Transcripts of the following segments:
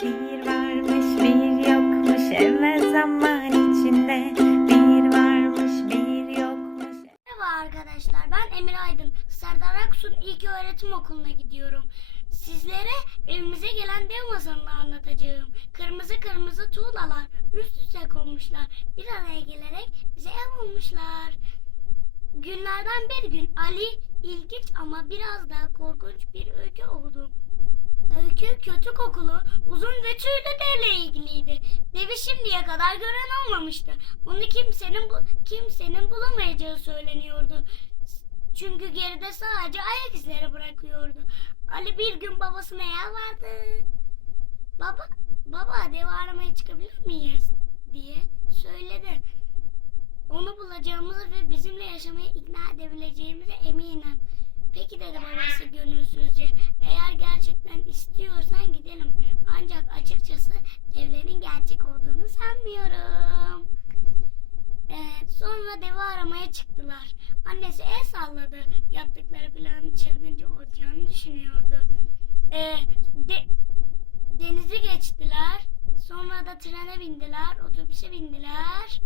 Bir varmış bir yokmuş evvel zaman içinde Bir varmış bir yokmuş Merhaba arkadaşlar ben Emir Aydın. Serdar Aksu'nun ilk öğretim okuluna gidiyorum. Sizlere evimize gelen dev masalını anlatacağım. Kırmızı kırmızı tuğlalar üst üste konmuşlar. Bir araya gelerek bize ev bulmuşlar. Günlerden bir gün Ali ilginç ama biraz daha korkunç bir. Öykü kötü kokulu, uzun ve tüylü devle ilgiliydi. Devi şimdiye kadar gören olmamıştı. Onu kimsenin bu, kimsenin bulamayacağı söyleniyordu. Çünkü geride sadece ayak izleri bırakıyordu. Ali bir gün babasına yalvardı. Baba, baba devi aramaya çıkabilir miyiz? diye söyledi. Onu bulacağımızı ve bizimle yaşamaya ikna edebileceğimize eminim. Sanmıyorum. Ee, sonra devi aramaya çıktılar. Annesi el salladı. Yaptıkları planın çılgınca olacağını düşünüyordu. Ee, de- denizi geçtiler. Sonra da trene bindiler. Otobüse bindiler.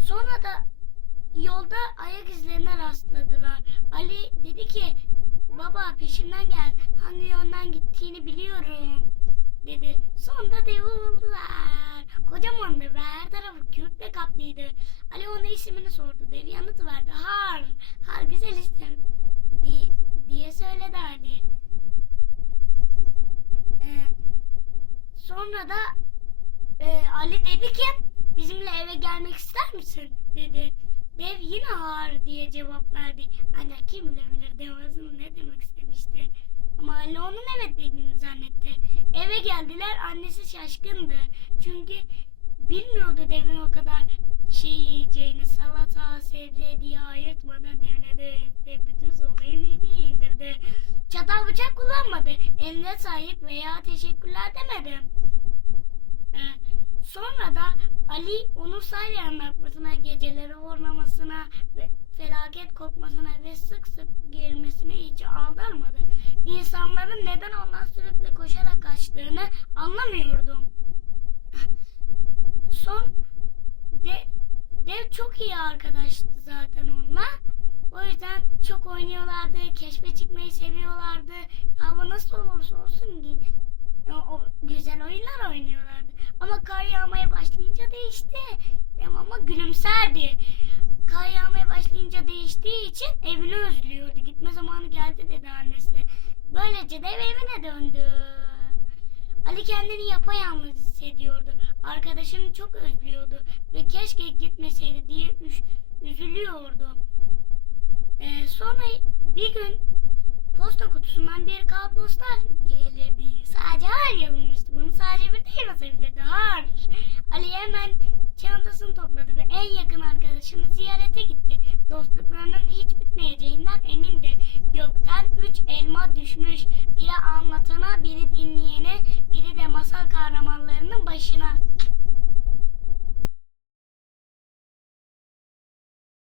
Sonra da yolda ayak izlerine rastladılar. Ali dedi ki baba peşimden gel hangi yönden gittiğini biliyorum dedi. Sonra devi buldular. Kocamandı ve her tarafı kürkle kaplıydı. Ali ona ismini sordu. Devi yanıt verdi. Har, har güzel isim diye, diye söyledi Ali. Ee, sonra da e, Ali dedi ki bizimle eve gelmek ister misin dedi. Dev yine har diye cevap verdi. Ancak kim bilebilir dev ne demek istemişti. Ama Ali onun evet zannetti. Eve geldiler annesi şaşkındı. Çünkü bilmiyordu devin o kadar şey yiyeceğini. Salata, sebze diye ayırtmadan devine de bütün sofrayı mideye indirdi. Çatal bıçak kullanmadı. Eline sahip veya teşekkürler demedi. Ee, sonra da Ali onun sadece anlatmasına, geceleri horlamasına ve felaket kopmasına ve sık sık gerilmesine hiç aldırmadı. İnsanların neden ondan sürekli anlamıyordum. Son de, dev çok iyi arkadaştı zaten onunla. O yüzden çok oynuyorlardı, keşfe çıkmayı seviyorlardı. Hava nasıl olursa olsun ki o, güzel oyunlar oynuyorlardı. Ama kar yağmaya başlayınca değişti. Ama gülümserdi. Kar yağmaya başlayınca değiştiği için evini özlüyordu. Gitme zamanı geldi dedi annesi. Böylece de ev evine döndü. Ali kendini yapayalnız hissediyordu. Arkadaşını çok özlüyordu ve keşke gitmeseydi diye üş- üzülüyordu. Ee, sonra bir gün posta kutusundan bir kartpostal gelirdi. Sadece har yazılmıştı. Bunu sadece bir de yazabilirdi. Har. Ali hemen en yakın arkadaşını ziyarete gitti. Dostluklarının hiç bitmeyeceğinden emindi. Gökten üç elma düşmüş. Biri anlatana, biri dinleyene, biri de masal kahramanlarının başına.